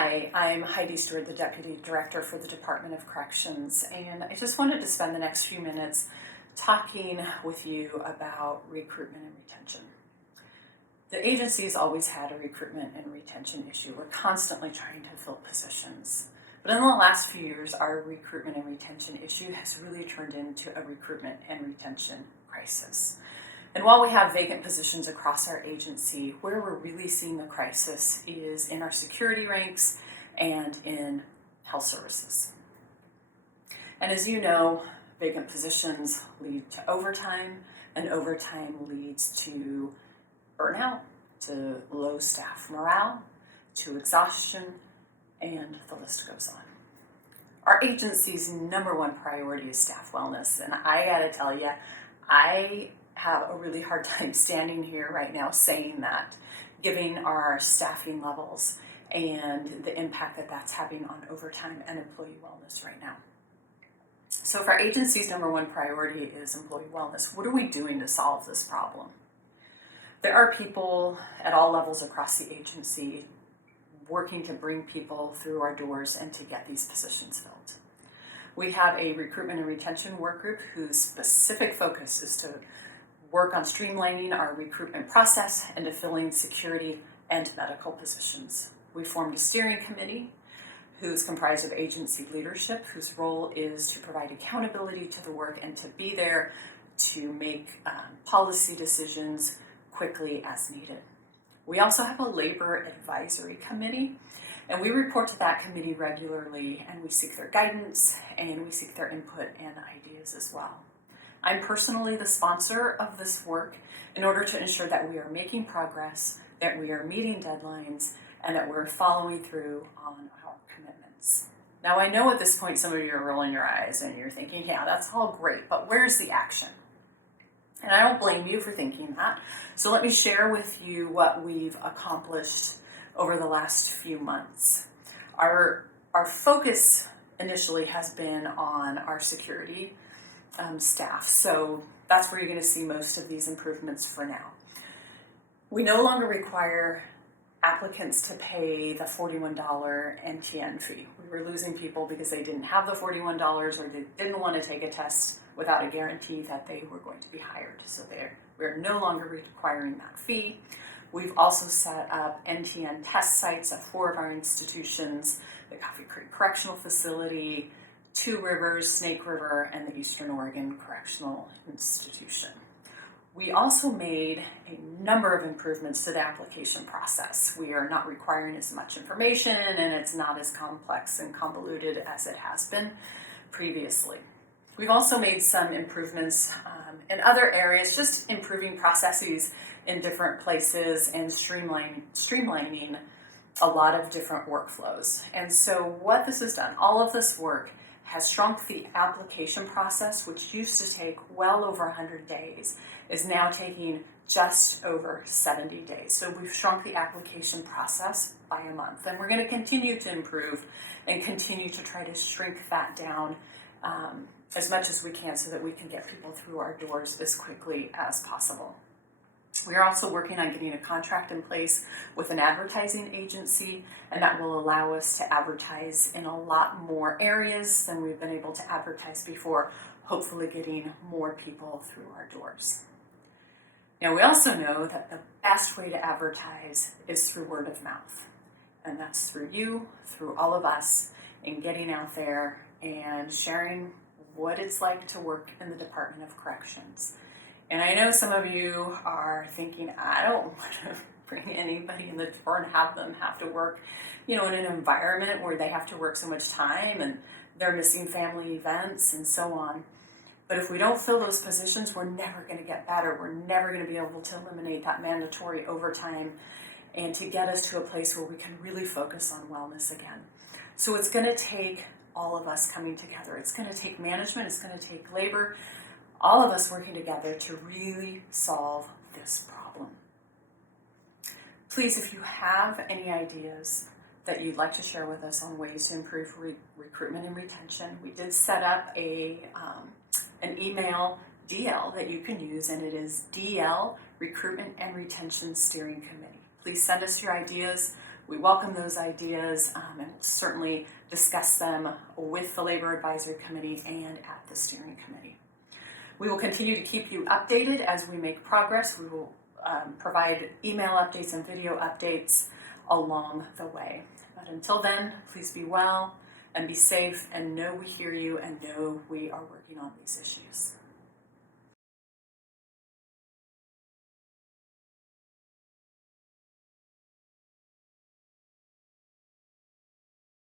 Hi, I'm Heidi Stewart, the Deputy Director for the Department of Corrections, and I just wanted to spend the next few minutes talking with you about recruitment and retention. The agency's always had a recruitment and retention issue. We're constantly trying to fill positions. But in the last few years, our recruitment and retention issue has really turned into a recruitment and retention crisis. And while we have vacant positions across our agency, where we're really seeing the crisis is in our security ranks and in health services. And as you know, vacant positions lead to overtime, and overtime leads to burnout, to low staff morale, to exhaustion, and the list goes on. Our agency's number one priority is staff wellness, and I gotta tell you, I have a really hard time standing here right now saying that, given our staffing levels and the impact that that's having on overtime and employee wellness right now. So if our agency's number one priority is employee wellness, what are we doing to solve this problem? There are people at all levels across the agency working to bring people through our doors and to get these positions filled. We have a recruitment and retention work group whose specific focus is to work on streamlining our recruitment process and to filling security and medical positions. We formed a steering committee who's comprised of agency leadership, whose role is to provide accountability to the work and to be there to make policy decisions quickly as needed. We also have a labor advisory committee, and we report to that committee regularly, and we seek their guidance and we seek their input and ideas as well. I'm personally the sponsor of this work in order to ensure that we are making progress, that we are meeting deadlines, and that we're following through on our commitments. Now, I know at this point some of you are rolling your eyes and you're thinking, yeah, that's all great, but where's the action? And I don't blame you for thinking that. So let me share with you what we've accomplished over the last few months. Our focus initially has been on our security staff. So that's where you're going to see most of these improvements for now. We no longer require applicants to pay the $41 NTN fee. We were losing people because they didn't have the $41 or they didn't want to take a test without a guarantee that they were going to be hired. So we're no longer requiring that fee. We've also set up NTN test sites at 4 of our institutions, the Coffee Creek Correctional Facility, Two Rivers, Snake River, and the Eastern Oregon Correctional Institution. We also made a number of improvements to the application process. We are not requiring as much information, and it's not as complex and convoluted as it has been previously. We've also made some improvements in other areas, just improving processes in different places and streamlining a lot of different workflows. And so what this has done, all of this work has shrunk the application process, which used to take well over 100 days, is now taking just over 70 days. So we've shrunk the application process by a month, and we're going to continue to improve and continue to try to shrink that down as much as we can so that we can get people through our doors as quickly as possible. We are also working on getting a contract in place with an advertising agency, and that will allow us to advertise in a lot more areas than we've been able to advertise before, hopefully getting more people through our doors. Now, we also know that the best way to advertise is through word of mouth, and that's through you, through all of us, and getting out there and sharing what it's like to work in the Department of Corrections. And I know some of you are thinking, I don't want to bring anybody in the door and have them have to work, in an environment where they have to work so much time and they're missing family events and so on. But if we don't fill those positions, we're never going to get better. We're never going to be able to eliminate that mandatory overtime and to get us to a place where we can really focus on wellness again. So it's going to take all of us coming together. It's going to take management. It's going to take labor. All of us working together to really solve this problem. Please, if you have any ideas that you'd like to share with us on ways to improve recruitment and retention, we did set up an email DL that you can use, and it is DL Recruitment and Retention Steering Committee. Please send us your ideas. We welcome those ideas and we'll certainly discuss them with the Labor Advisory Committee and at the Steering Committee. We will continue to keep you updated as we make progress. We will provide email updates and video updates along the way. But until then, please be well and be safe and know we hear you and know we are working on these issues.